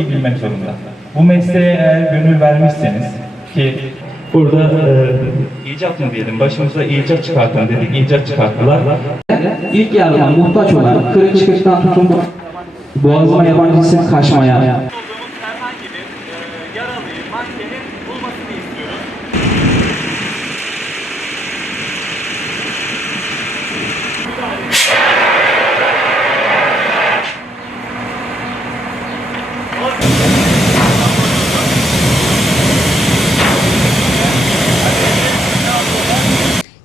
iyi bilmek zorunda. Bu mesleğe eğer gönül vermişseniz ki burada e, icat mı diyelim, başımıza icat çıkartın dedik, icat çıkarttılar. İlk yardıma muhtaç olan kırık çıkıktan tutun boğazıma yabancı cisim kaçmaya, herhangi bir e, yaralıyı, maddenin bulmasını istiyoruz.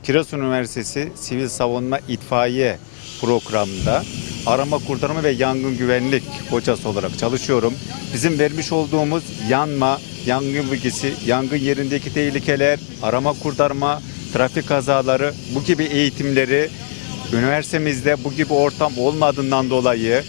Kiraz Üniversitesi Sivil Savunma İtfaiye programında arama kurtarma ve yangın güvenlik hocası olarak çalışıyorum. Bizim vermiş olduğumuz yanma, yangın bilgisi, yangın yerindeki tehlikeler, arama kurtarma, trafik kazaları bu gibi eğitimleri üniversitemizde bu gibi ortam olmadığından dolayı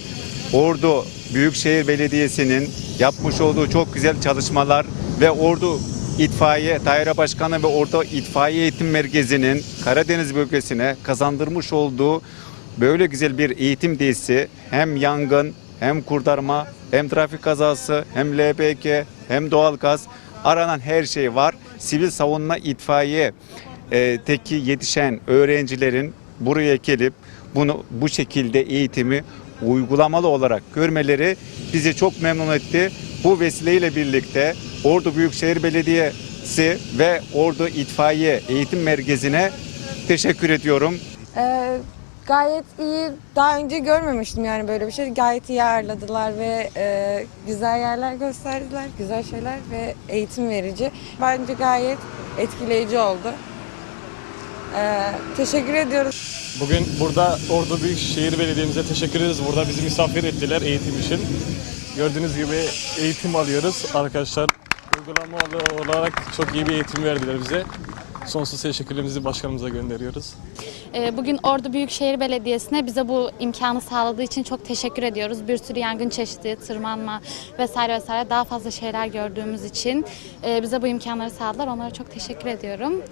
Ordu Büyükşehir Belediyesi'nin yapmış olduğu çok güzel çalışmalar ve Ordu İtfaiye Daire Başkanı ve Ordu İtfaiye Eğitim Merkezi'nin Karadeniz bölgesine kazandırmış olduğu böyle güzel bir eğitim tesisi hem yangın hem kurtarma hem trafik kazası hem LPG hem doğalgaz aranan her şey var. Sivil savunma itfaiye e, teki yetişen öğrencilerin buraya gelip bunu bu şekilde eğitimi uygulamalı olarak görmeleri bizi çok memnun etti. Bu vesileyle birlikte Ordu Büyükşehir Belediyesi ve Ordu İtfaiye Eğitim Merkezi'ne teşekkür ediyorum. Ee, gayet iyi. Daha önce görmemiştim yani böyle bir şey. Gayet iyi ağırladılar ve e, güzel yerler gösterdiler. Güzel şeyler ve eğitim verici. Bence gayet etkileyici oldu. Ee, teşekkür ediyoruz. Bugün burada Ordu Büyükşehir Belediye'mize teşekkür ederiz. Burada bizi misafir ettiler eğitim için. Gördüğünüz gibi eğitim alıyoruz arkadaşlar. Uygulama olarak çok iyi bir eğitim verdiler bize. Sonsuz teşekkürlerimizi başkanımıza gönderiyoruz. Ee, Bugün Ordu Büyükşehir Belediyesi'ne bize bu imkanı sağladığı için çok teşekkür ediyoruz. Bir sürü yangın çeşidi, tırmanma vesaire vesaire daha fazla şeyler gördüğümüz için e, bize bu imkanları sağladılar. Onlara çok teşekkür ediyorum.